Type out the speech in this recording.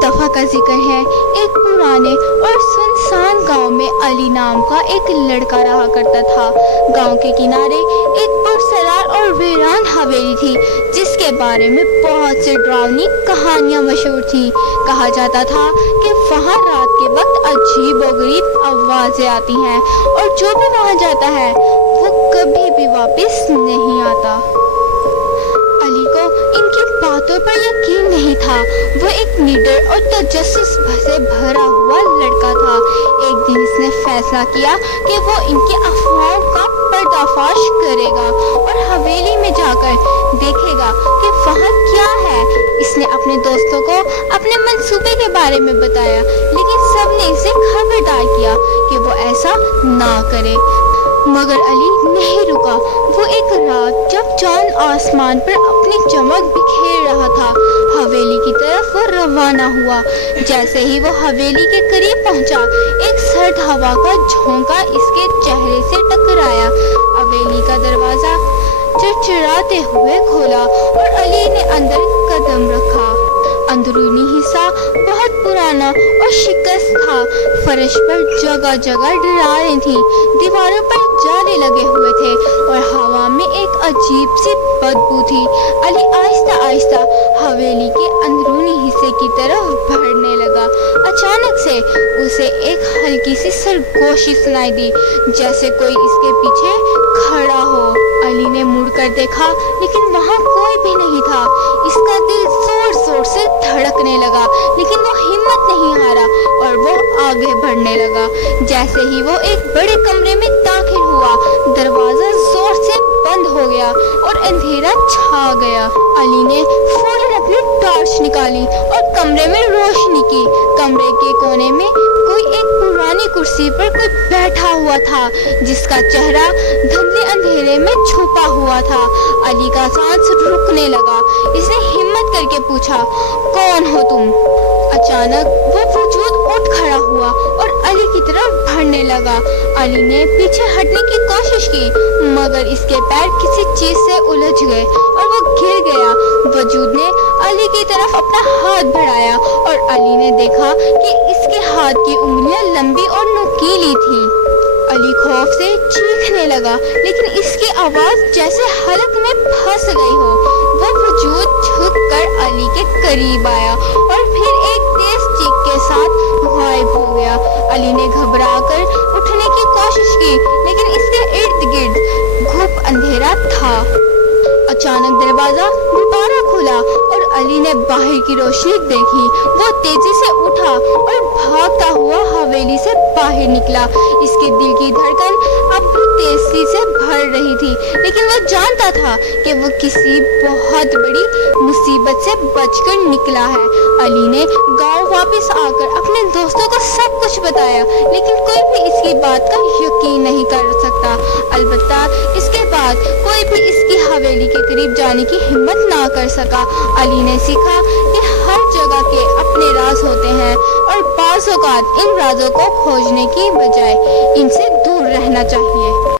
दफा का जिक्र है। एक पुराने और सुनसान गांव में अली नाम का एक लड़का रहा करता था। गांव के किनारे एक पुरसरार और वीरान हवेली थी, जिसके बारे में बहुत से डरावनी कहानियां मशहूर थीं। कहा जाता था कि वहां रात के वक्त अजीबोगरीब आवाजें आती हैं और जो भी वहां जाता है वो कभी भी वापस नहीं आता। अली को इनकी बातों पर यकीन नहीं था। वो एक निडर और तजस्सुस से भरा हुआ लड़का था। एक दिन इसने फैसला किया कि वो इनकी अफवाहों का पर्दाफाश करेगा और हवेली में जाकर देखेगा कि वहाँ क्या है। इसने अपने दोस्तों को अपने मंसूबे के बारे में बताया, लेकिन सबने इसे खबरदार किया कि वो ऐसा ना करे। मगर अली नहीं रुका। वो एक रात जब चांद आसमान पर अपनी चमक बिखेर रहा था, हवेली की तरफ वो रवाना हुआ। जैसे ही वो हवेली के करीब पहुंचा, एक सर्द हवा का झोंका इसके चेहरे से टकराया। हवेली का दरवाजा चिड़चिड़ाते हुए खोला और अली ने अंदर कदम रखा। अंदरूनी हिस्सा बहुत पुराना और शिकस्त था। फर्श पर जगह जगह दरारें थीं, दीवारों पर जाले लगे हुए थे और हवा में एक अजीब सी बदबू थी। अली आहिस्ता आहिस्ता हवेली के अंदरूनी हिस्से की तरफ बढ़ने लगा। अचानक से उसे एक हल्की सी सरगोशी सुनाई दी, जैसे कोई इसके पीछे खड़ा हो। अली ने मुड़कर देखा, लेकिन वहाँ कोई भी नहीं था। इसका दिल जोर जोर से धड़कने लगा, लेकिन वो हिम्मत नहीं हारा और वो आगे बढ़ने लगा। जैसे ही वो एक बड़े कमरे में दाखिल हुआ, दरवाजा जोर से बंद हो गया और अंधेरा छा गया। अली ने फौरन अपनी टॉर्च निकाली और कमरे में रोशनी की। कमरे के कोने में कोई एक पुरानी कुर्सी पर कोई बैठा हुआ था, जिसका चेहरा धुंधले अंधेरे में छुपा हुआ था। अली का सांस रुकने लगा। इसने हिम्मत करके पूछा, कौन हो तुम? अचानक वो वजूद उठ खड़ा हुआ और अली की तरफ बढ़ने लगा। अली ने पीछे हटने की कोशिश की, मगर इसके पैर किसी चीज से उलझ गए और वो गिर गया। वजूद ने अली की तरफ अपना हाथ बढ़ाया और अली ने देखा कि इसके हाथ की उंगलियां लंबी और नुकीली थीं। अली खौफ से चीखने लगा, लेकिन इसकी आवाज जैसे हलक में फंस गई हो। वो वजूद झुककर अली के करीब आया और फिर एक तेज चीख के साथ गायब हो गया। अली ने घबराकर उठने की कोशिश की, लेकिन इसके इर्द गिर्द घुप अंधेरा था। अचानक दरवाजा दोबारा खुला और अली ने बाहर की रोशनी देखी। वो तेजी से उठा और भागता हुआ हवेली से बाहर निकला। इसके दिल की धड़कन अब भी तेजी से भर रही थी, लेकिन वो जानता था कि वो किसी बहुत बड़ी मुसीबत से बचकर निकला है। अली ने गांव वापस आकर अपने दोस्तों को सब कुछ बताया, लेकिन कोई भी इसकी बात का यकीन नहीं कर सकता। अलबत्ता इसके बाद कोई भी इसकी हवेली के करीब जाने की हिम्मत ना कर सका। अली ने सीखा कि हर जगह के अपने राज होते हैं और बाज़ औक़ात इन राज़ों को खोजने की बजाय इनसे दूर रहना चाहिए।